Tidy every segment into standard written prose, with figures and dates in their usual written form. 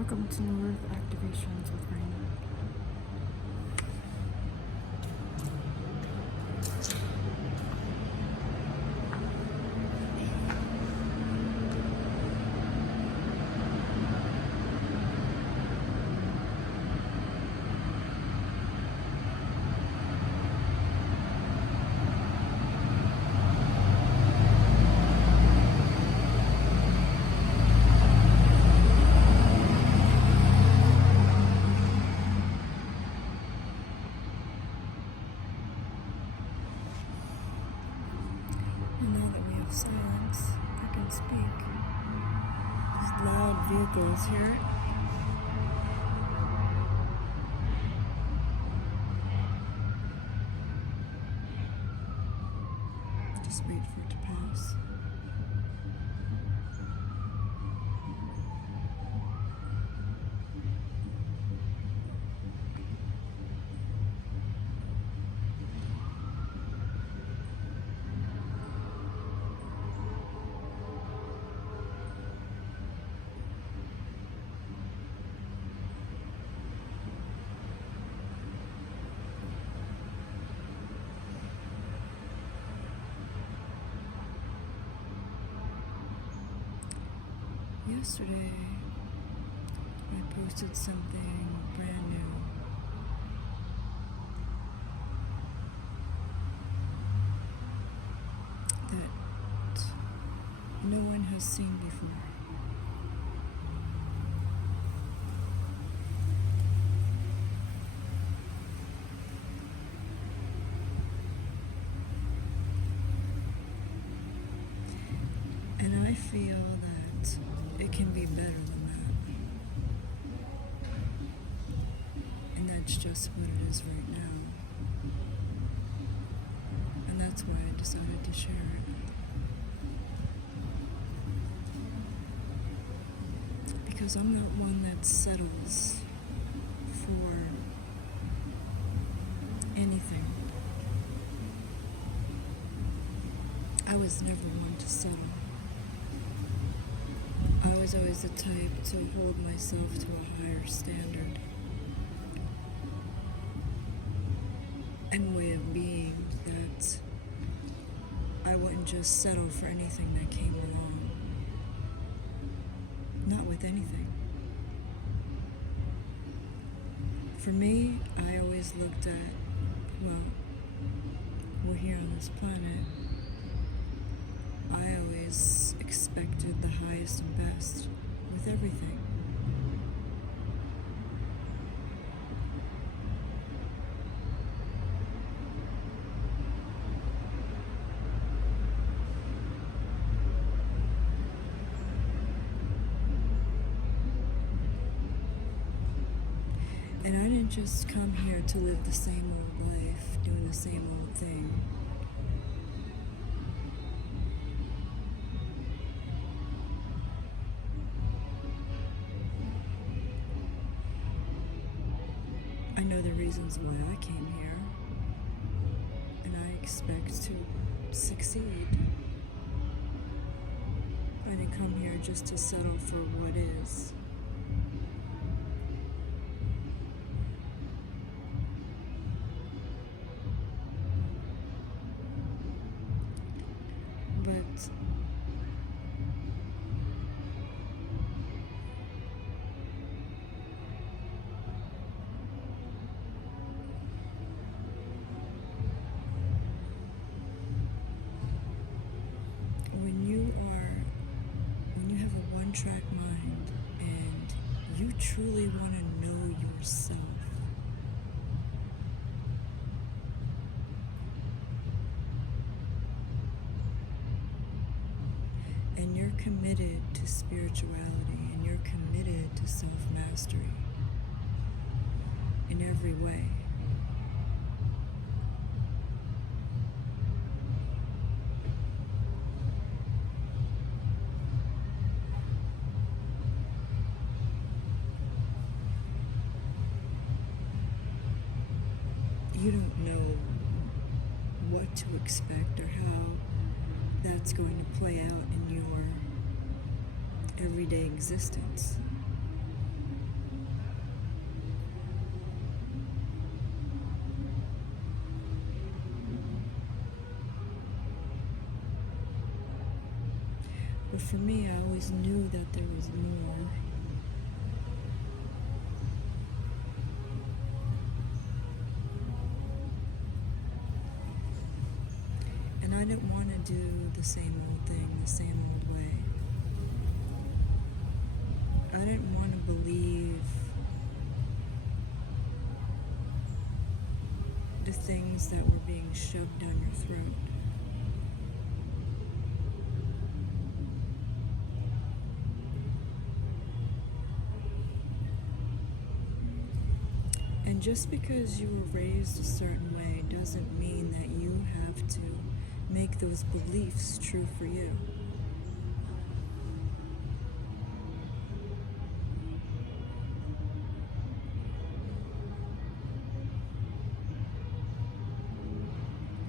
Welcome to New Earth Activations with Raina. And now that we have silence, I can speak. There's loud vehicles here. Just wait for it to pass. Yesterday, I posted something brand new. That no one has seen before. And I feel that it can be better than that. And that's just what it is right now. And that's why I decided to share it. Because I'm not one that settles for anything. I was never one to settle. I was always the type to hold myself to a higher standard and way of being, that I wouldn't just settle for anything that came along. Not with anything. For me, I always looked at, well, we're here on this planet. I always expected the highest and best with everything. And I didn't just come here to live the same old life, doing the same old thing. I know the reasons why I came here, and I expect to succeed. I didn't come here just to settle for what is. But when you have a one-track mind and you truly want to know yourself, and you're committed to spirituality, and you're committed to self-mastery in every way, you don't know what to expect or how that's going to play out in your everyday existence. for me, I always knew that there was more. And I didn't want to do the same old thing, the same old way. I didn't want to believe the things that were being shoved down your throat. And just because you were raised a certain way doesn't mean that you have to make those beliefs true for you.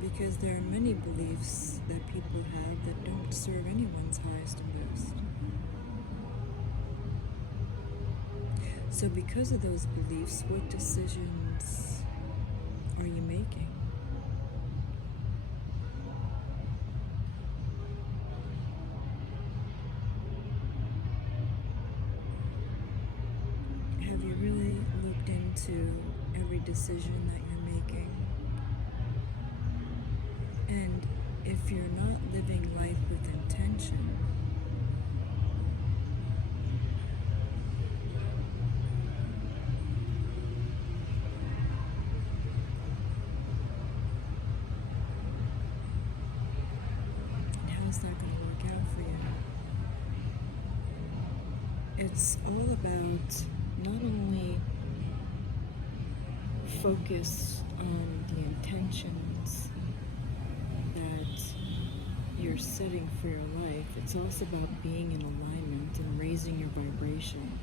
Because there are many beliefs that people have that don't serve anyone's highest and best. So because of those beliefs, what decisions are you making? Have you really looked into every decision that you're making? And if you're not living life with intention, how's that going to work out for you? It's all about not only focus on the intentions that you're setting for your life, it's also about being in alignment and raising your vibration.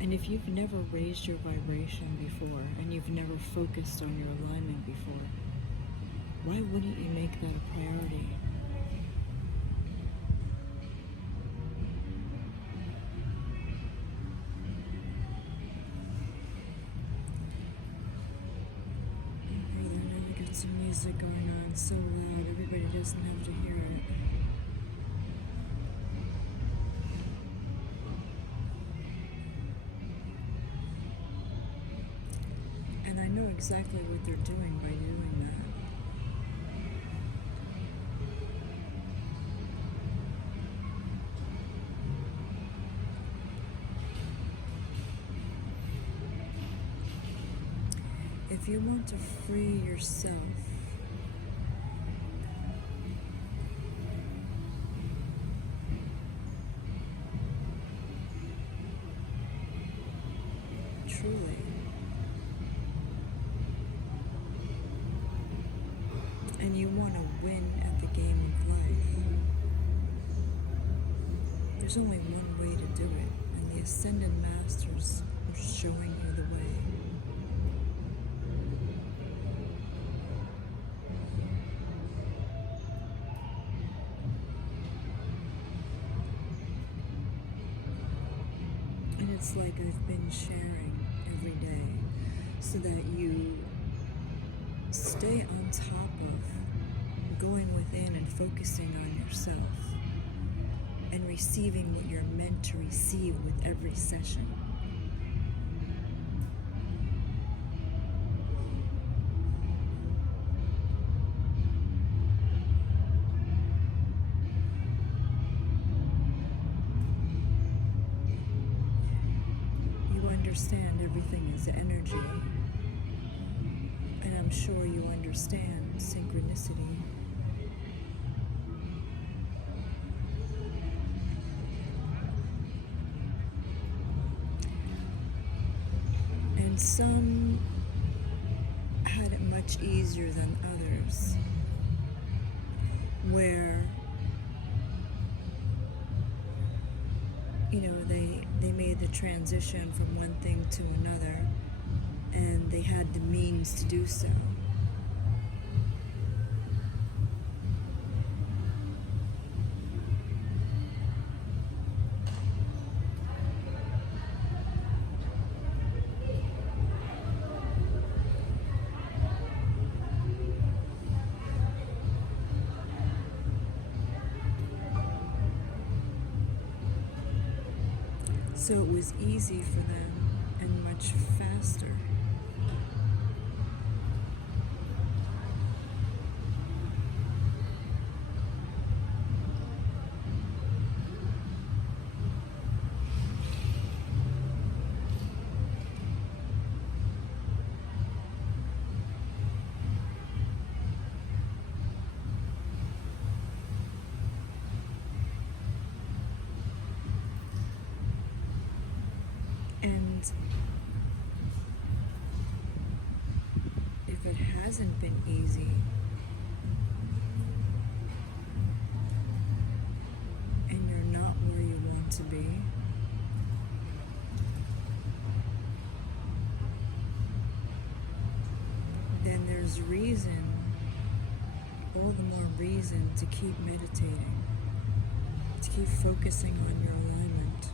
And if you've never raised your vibration before, and you've never focused on your alignment before, why wouldn't you make that a priority? Brother, never get some music going on so loud, everybody doesn't have to hear it. And I know exactly what they're doing by doing that. If you want to free yourself truly, and you want to win at the game of life, there's only one way to do it, and the Ascended Masters are showing you the way. And it's like I've been sharing every day so that you stay on top of going within and focusing on yourself and receiving what you're meant to receive with every session. You understand everything is energy, and I'm sure you understand synchronicity. And some had it much easier than others, where, they made the transition from one thing to another, and they had the means to do so. So it was easy for them and much faster. And if it hasn't been easy, and you're not where you want to be, then there's reason, all the more reason to keep meditating, to keep focusing on your alignment,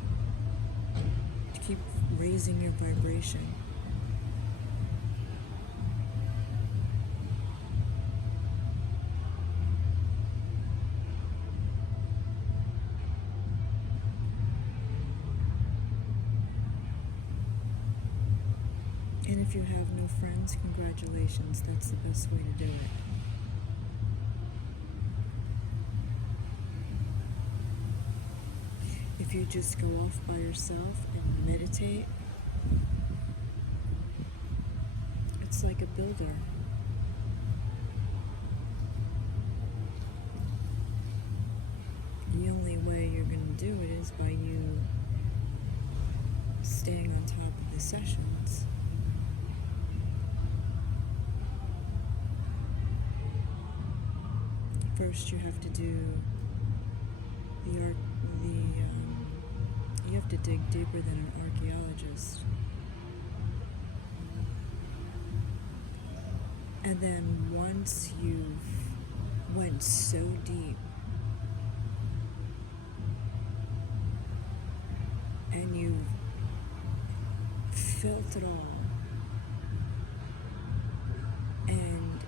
to keep raising your vibration. And if you have no friends, congratulations, that's the best way to do it. If you just go off by yourself and meditate, it's like a builder. The only way you're going to do it is by you staying on top of the sessions. First, you have to do you have to dig deeper than an archaeologist. And then once you've went so deep and you've felt it all, and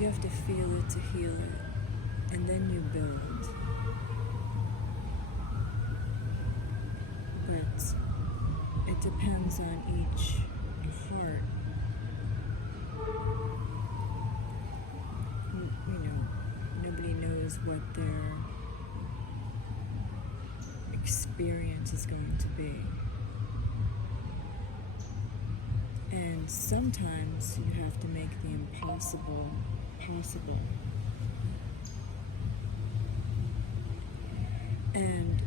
you have to feel it to heal it, and then you build. But it depends on each heart. You know, nobody knows what their experience is going to be. And sometimes you have to make the impossible possible. And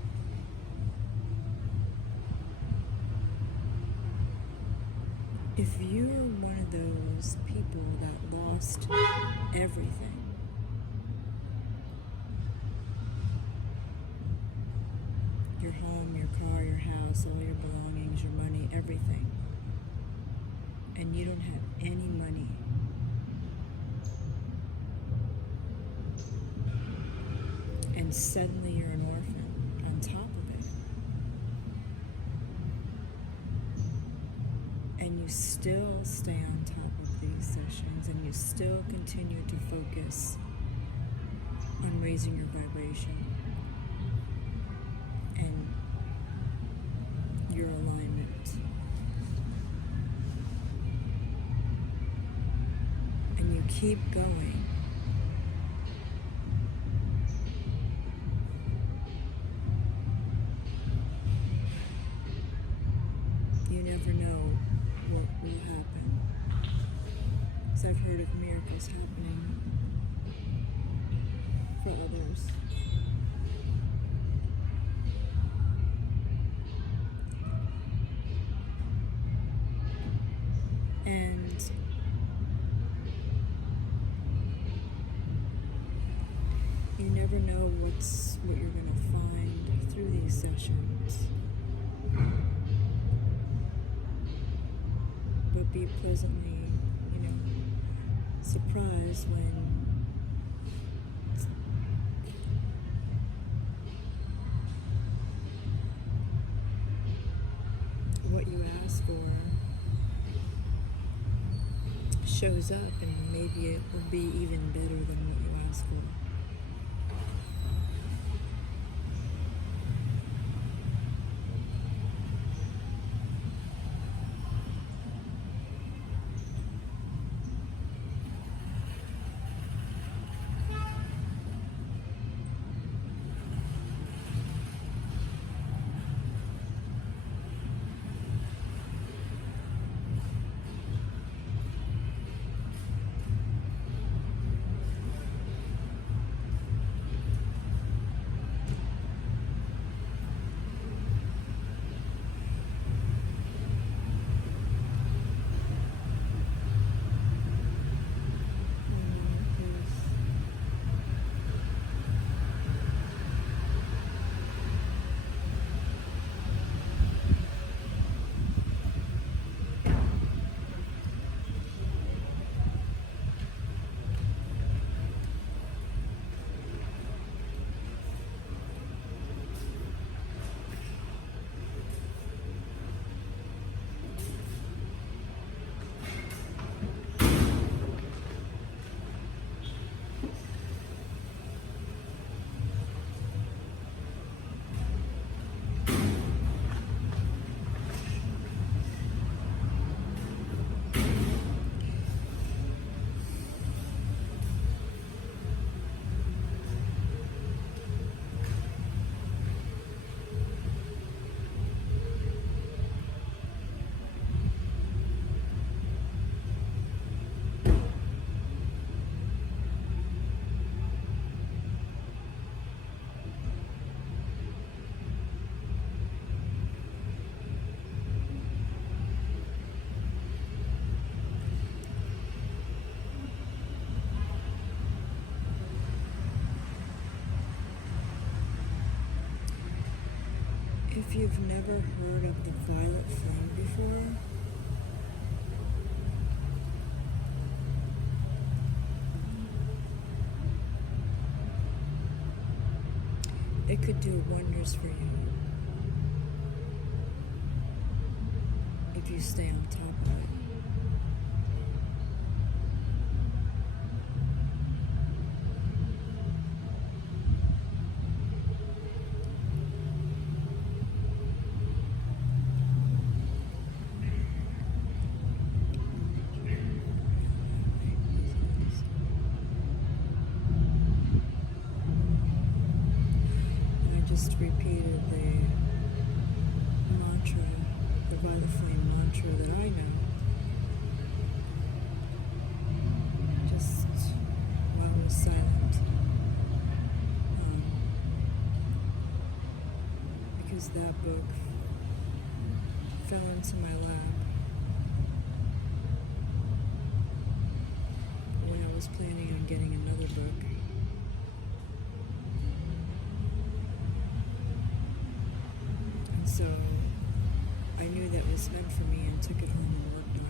if you're one of those people that lost everything, your home, your car, your house, all your belongings, your money, everything, and you don't have any money, and suddenly you're an orphan on top of it, and you still stay on top of these sessions, and you still continue to focus on raising your vibration and your alignment, and you keep going, you never know what will happen. Because I've heard of miracles happening for others. And you never know what you're going to find through these sessions. But be pleasantly, surprised when for shows up, and maybe it will be even better than what you asked for. If you've never heard of the violet flame before, it could do wonders for you if you stay on top of it. Just repeated the mantra, the violet flame mantra that I know, just while I was silent, because that book fell into my lap when I was planning on getting another book. So I knew that was meant for me and took it home and worked on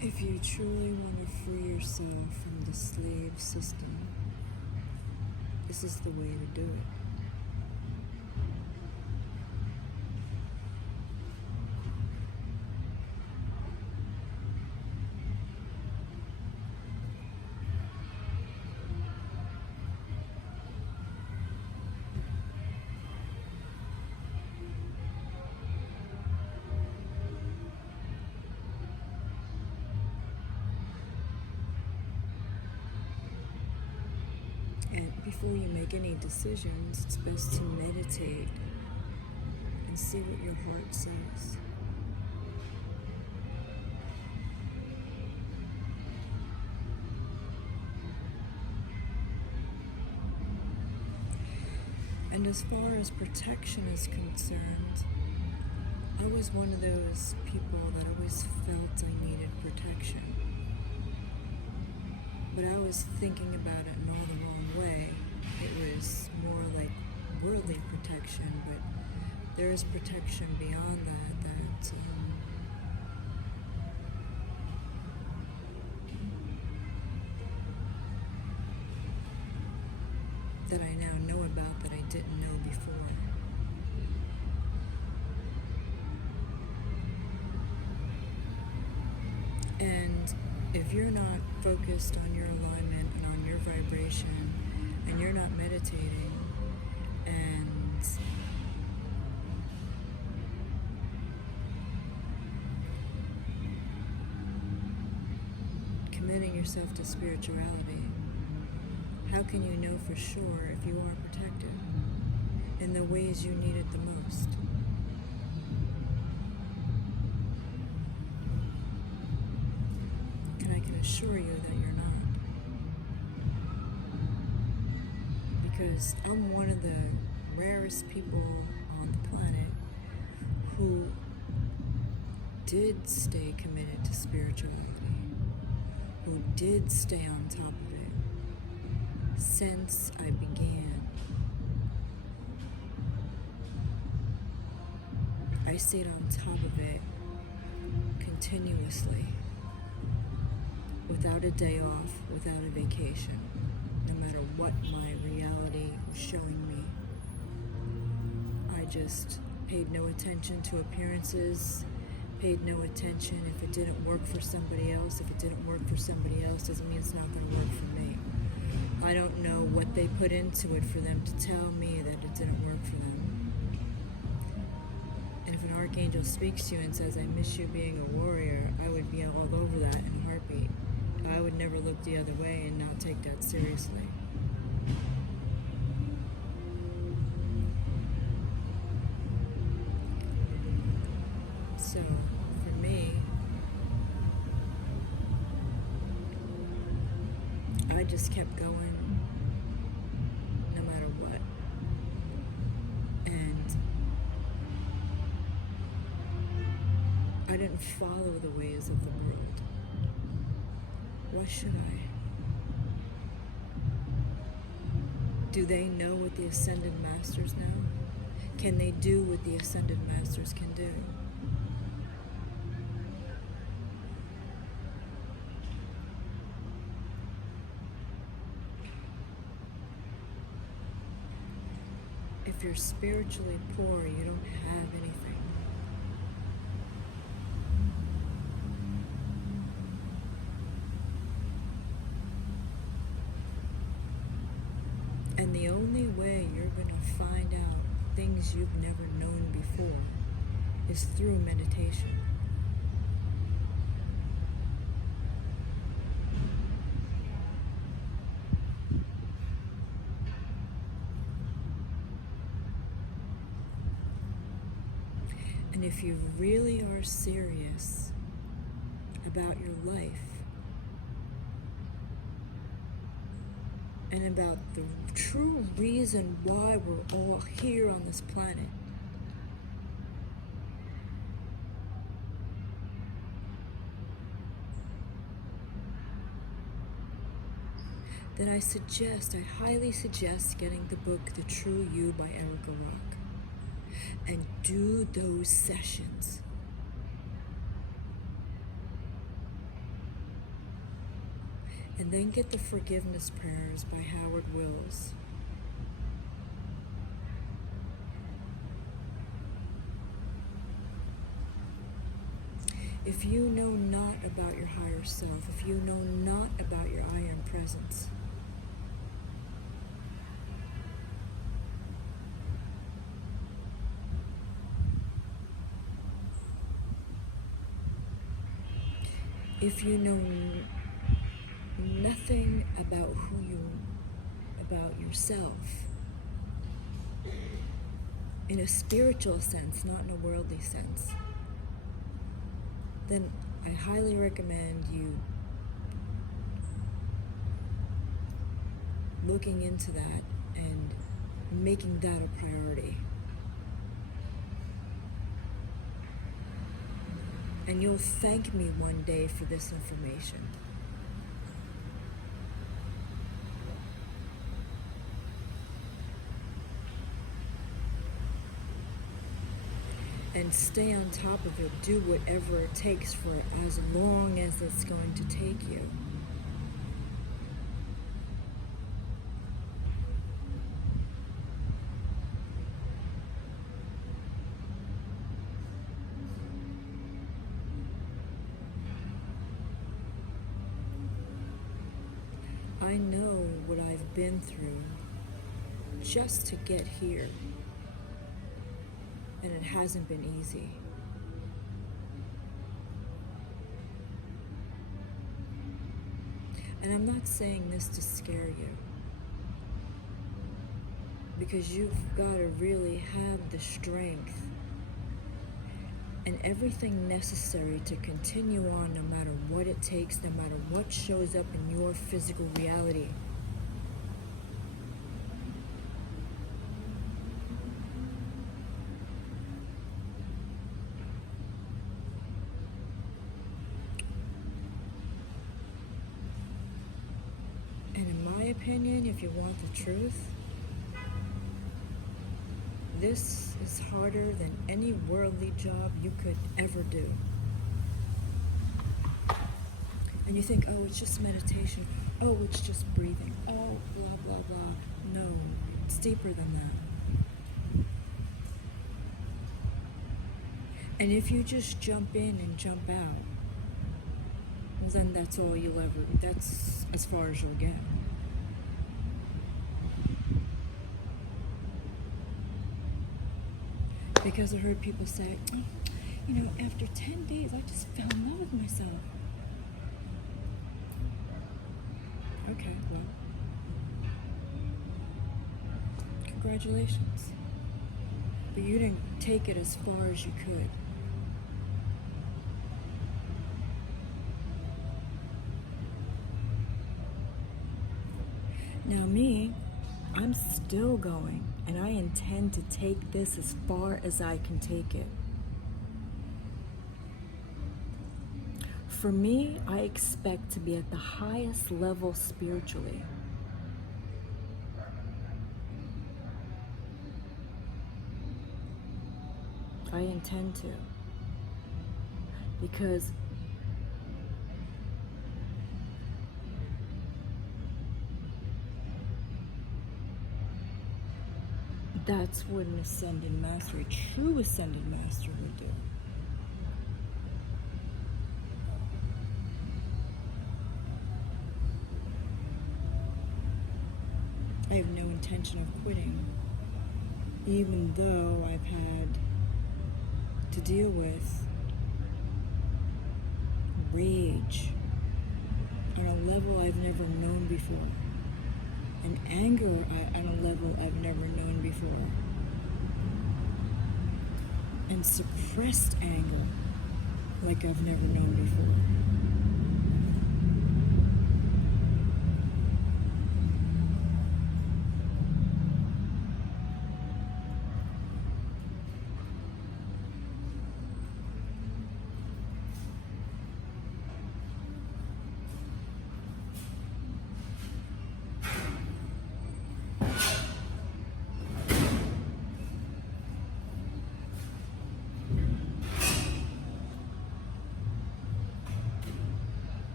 it. If you truly want to free yourself from the slave system, this is the way to do it. And before you make any decisions, it's best to meditate and see what your heart says. And as far as protection is concerned, I was one of those people that always felt I needed protection. But I was thinking about it in all the wrong way. It was more like worldly protection, but there is protection beyond that didn't know before. And if you're not focused on your alignment and on your vibration, and you're not meditating and committing yourself to spirituality, how can you know for sure if you are protected in the ways you need it the most? And I can assure you that you're not. Because I'm one of the rarest people on the planet who did stay committed to spirituality, who did stay on top of it since I began. I stayed on top of it continuously, without a day off, without a vacation, no matter what my reality was showing me. I just paid no attention to appearances, paid no attention if it didn't work for somebody else. If it didn't work for somebody else, doesn't mean it's not going to work for me. I don't know what they put into it for them to tell me that it didn't work for them. And if an archangel speaks to you and says, I miss you being a warrior, I would be all over that in a heartbeat. I would never look the other way and not take that seriously. So, for me, I just kept going no matter what. And I didn't follow the ways of the world. Why should I? Do they know what the Ascended Masters know? Can they do what the Ascended Masters can do? If you're spiritually poor, you don't have anything. And the only way you're going to find out things you've never known before is through meditation. And if you really are serious about your life and about the true reason why we're all here on this planet, then I highly suggest getting the book The True You by Erica Rock and do those sessions. And then get the Forgiveness Prayers by Howard Wills. If you know not about your higher self, if you know not about your I Am Presence, if you know nothing about about yourself, in a spiritual sense, not in a worldly sense, then I highly recommend you looking into that and making that a priority. And you'll thank me one day for this information. And stay on top of it. Do whatever it takes for it, as long as it's going to take you. I know what I've been through just to get here, and it hasn't been easy. And I'm not saying this to scare you, because you've got to really have the strength and everything necessary to continue on no matter what it takes, no matter what shows up in your physical reality. And in my opinion, if you want the truth, this is harder than any worldly job you could ever do. And you think, oh, it's just meditation. Oh, it's just breathing. Oh, blah, blah, blah. No, it's deeper than that. And if you just jump in and jump out, well, then that's all you'll ever, that's as far as you'll get. Because I heard people say, oh, you know, after 10 days, I just fell in love with myself. Okay, well, congratulations. But you didn't take it as far as you could. Now me, I'm still going, and I intend to take this as far as I can take it. For me, I expect to be at the highest level spiritually. I intend to. Because that's what an ascended master, a true ascended master would do. I have no intention of quitting, even though I've had to deal with rage on a level I've never known before, and anger on a level I've never known before, and suppressed anger like I've never known before.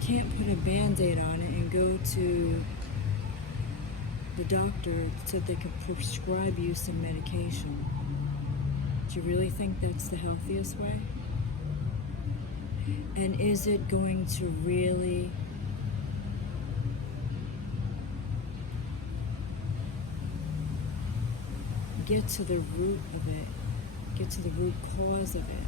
Can't put a band-aid on it and go to the doctor so they can prescribe you some medication. Do you really think that's the healthiest way? And is it going to really get to the root of it, get to the root cause of it?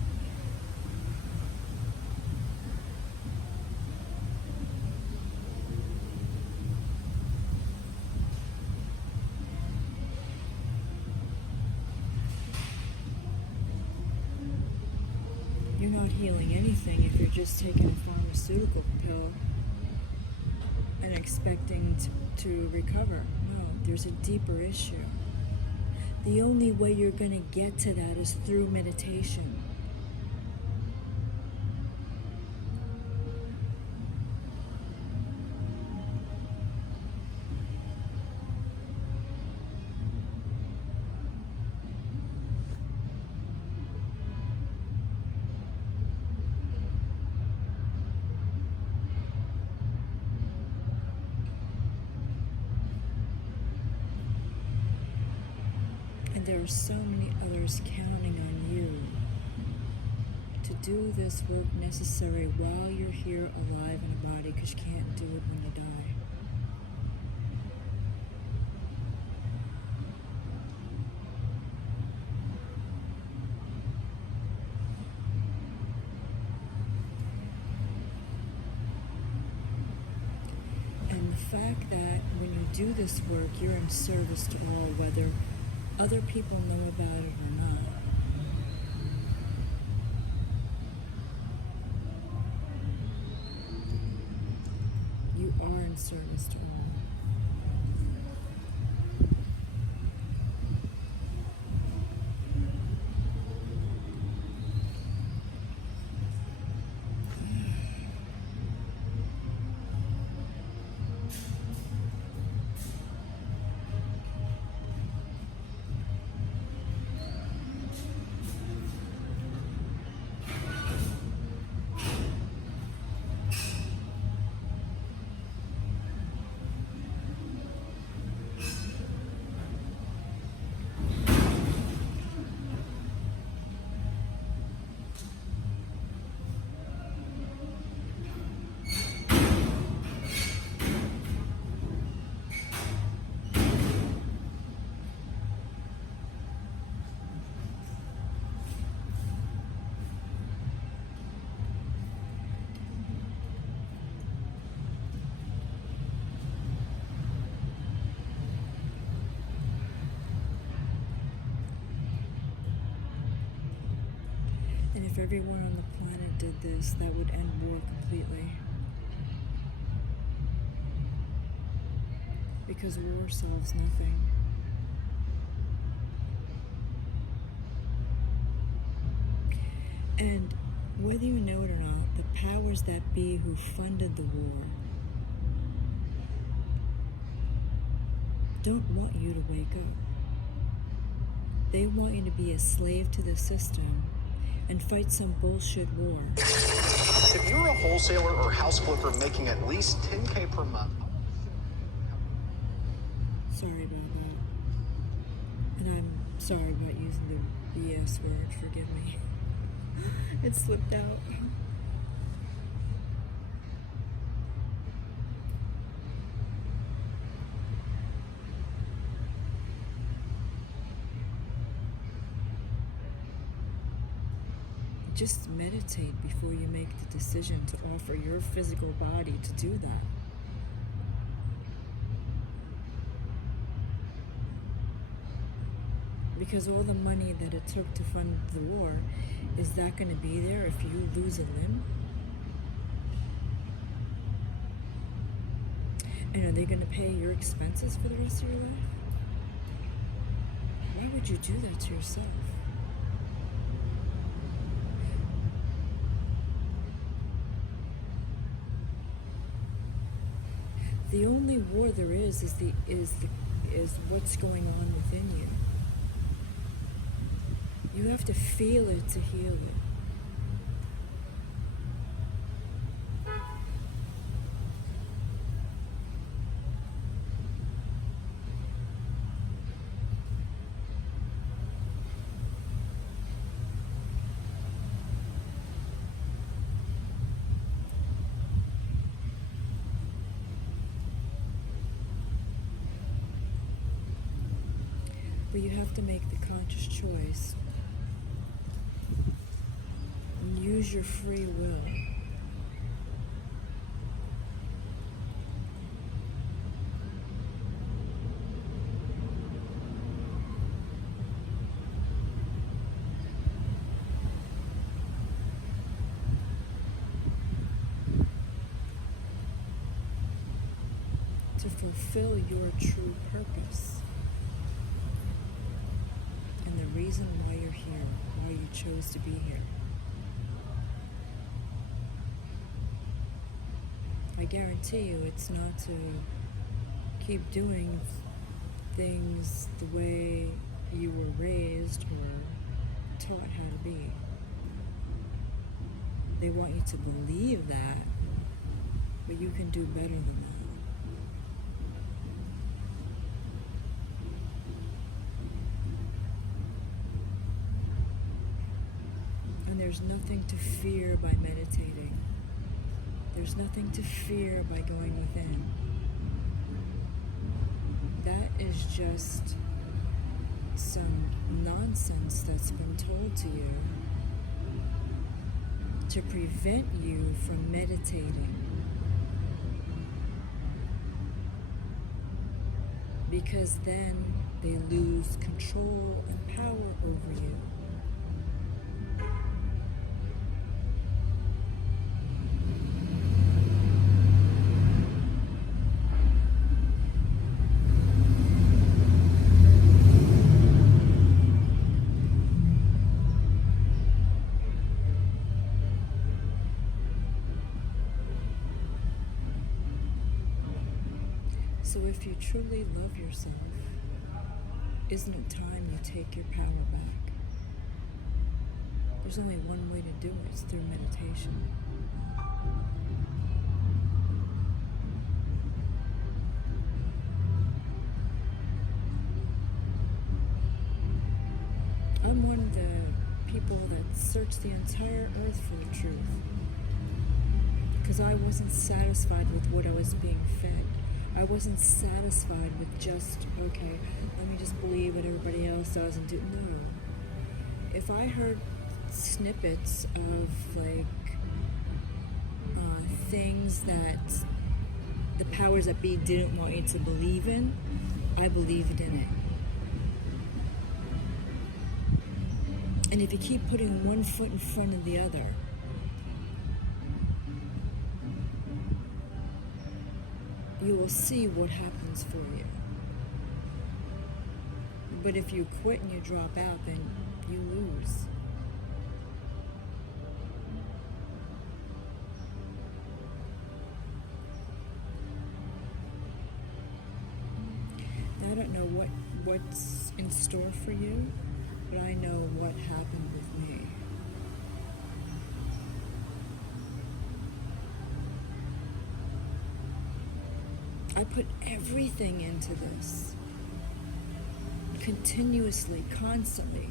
You're not healing anything if you're just taking a pharmaceutical pill and expecting to recover. No, there's a deeper issue. The only way you're going to get to that is through meditation. there are so many others counting on you to do this work necessary while you're here alive in a body, because you can't do it when you die. And the fact that when you do this work, you're in service to all, whether other people know about it or not. You are in service to all. And if everyone on the planet did this, that would end war completely. Because war solves nothing. And whether you know it or not, the powers that be who funded the war don't want you to wake up. They want you to be a slave to the system and fight some bullshit war. If you're a wholesaler or house flipper making at least $10K per month. Sorry about that. And I'm sorry about using the BS word, forgive me. It slipped out. Just meditate before you make the decision to offer your physical body to do that. Because all the money that it took to fund the war, is that going to be there if you lose a limb? And are they going to pay your expenses for the rest of your life? Why would you do that to yourself? The only war there is what's going on within you. You have to feel it to heal it. But you have to make the conscious choice and use your free will. To fulfill your true purpose. And the reason why you're here, why you chose to be here. I guarantee you it's not to keep doing things the way you were raised or taught how to be. They want you to believe that, but you can do better than that. there's nothing to fear by meditating. There's nothing to fear by going within. That is just some nonsense that's been told to you to prevent you from meditating. Because then they lose control and power over you. So if you truly love yourself, isn't it time you take your power back? There's only one way to do it, it's through meditation. I'm one of the people that searched the entire earth for the truth. Because I wasn't satisfied with what I was being fed. I wasn't satisfied with just, okay, let me just believe what everybody else does and do. No. If I heard snippets of things that the powers that be didn't want you to believe in, I believed in it. And if you keep putting one foot in front of the other, you will see what happens for you. But if you quit and you drop out, then you lose. Now, I don't know what's in store for you, but I know what happened with me. I put everything into this, continuously, constantly.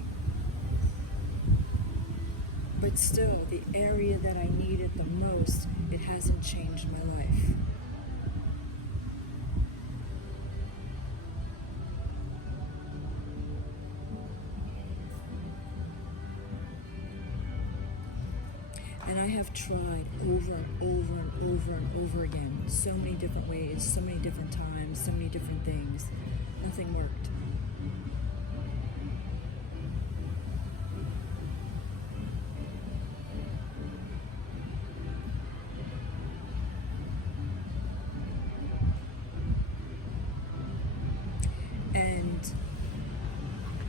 But still, the area that I need it the most, it hasn't changed my life. And I have tried over and over and over and over again, so many different ways, so many different times, so many different things. Nothing worked. And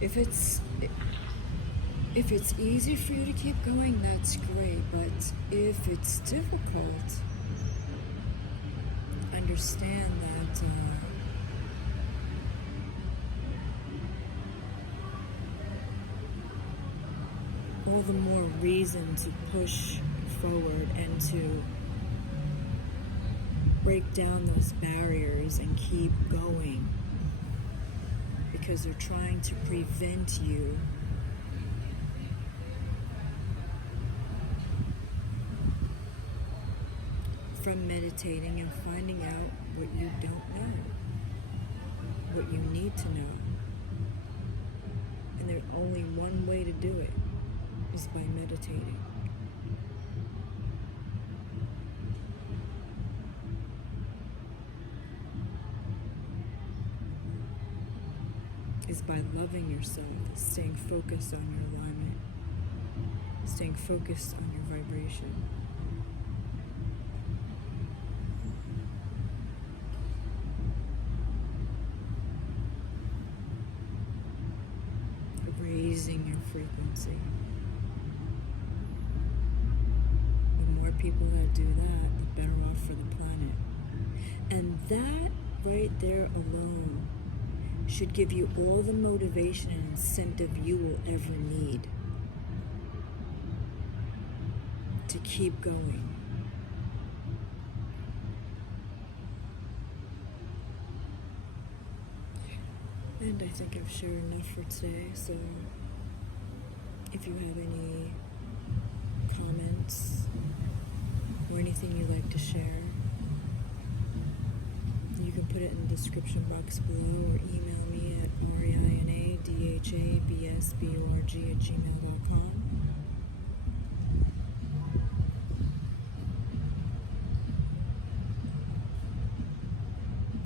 if it's easy for you to keep going, that's great. But if it's difficult, understand that all the more reason to push forward and to break down those barriers and keep going. Because they're trying to prevent you from meditating and finding out what you don't know, what you need to know. And there's only one way to do it, is by meditating. Is by loving yourself, staying focused on your alignment, staying focused on your vibration. Raising your frequency. The more people that do that, the better off for the planet. And that right there alone should give you all the motivation and incentive you will ever need to keep going. And I think I've shared enough for today, so if you have any anything you'd like to share, you can put it in the description box below or email me at rianadhabsborg@gmail.com.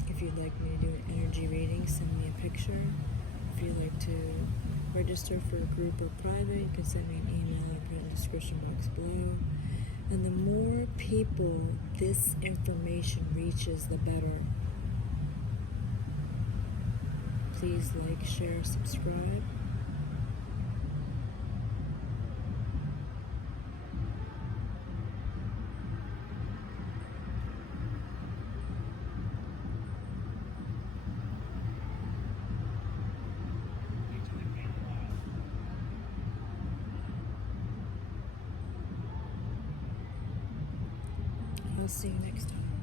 If you'd like me to do an energy reading, send me a picture. If you'd like to register for a group or private, you can send me an email or put it in the description box below. And the more people this information reaches, the better. Please like, share, subscribe. I'll see you next time.